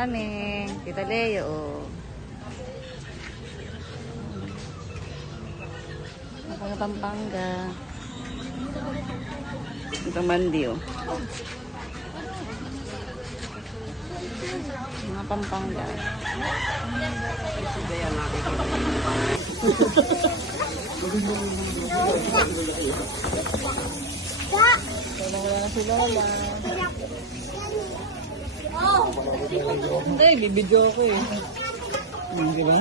Kami, Tita Leo. Mga Pampanga. Ito Mandi, oh. Mga Pampanga. Hindi, bibidyo ako eh. Hindi ba?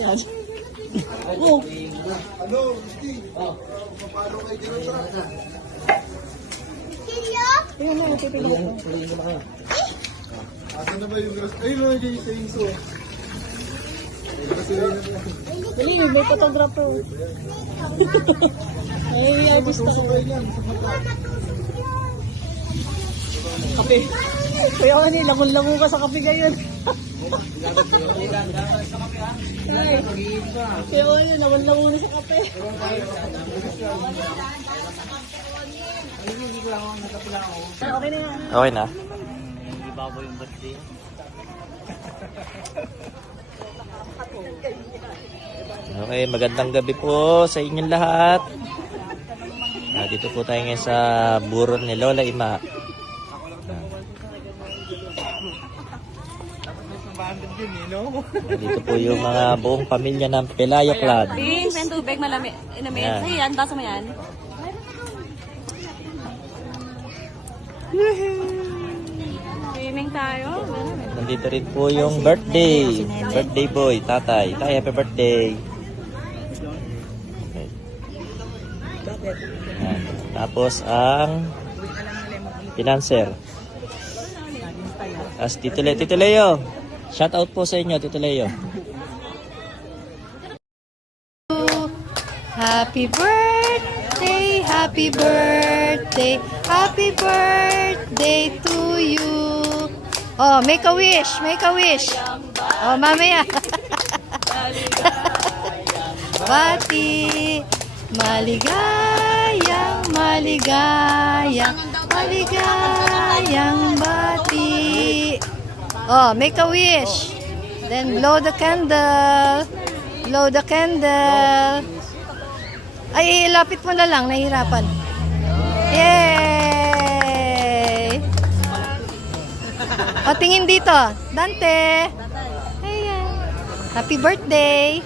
Yan. Oh! Ano, Steve? Paano kayo dito? Ayun na, pipinong ko. Asa na ba yung grass? Ayun na yung sa inso. Dali, may photographer. Ay, gusto ko. Kape. Kaya ka ni, lamon-lamo ka sa kape ngayon. Ay, kaya ka ni, lamon-lamo na sa kape. Okay na yan. Okay na. Okay, magandang gabi po sa inyong lahat. Dito po tayo ngayon sa buron ni Lola Ima. Dito po yung mga buong pamilya ng Pelayo Clan. Ding, may tubig, malamig. Inamit. Yan. Ay, yan. Baso mo yan. Swimming tayo. Nandito rin po yung birthday. Birthday boy, tatay. Tay, happy birthday. Okay. Yan. Tapos ang financer. As Tito Leo. Shout out po sa inyo, Tito Leo. Happy birthday, happy birthday, happy birthday to you. Oh, make a wish, make a wish. Oh, mamaya. Bati, maligayang, maligayang, maligayang bati. Oh, make a wish. Then blow the candle. Blow the candle. Ay, ilapit mo na lang. Nahihirapan. Yay! O, tingin dito. Dante. Ayan. Happy birthday.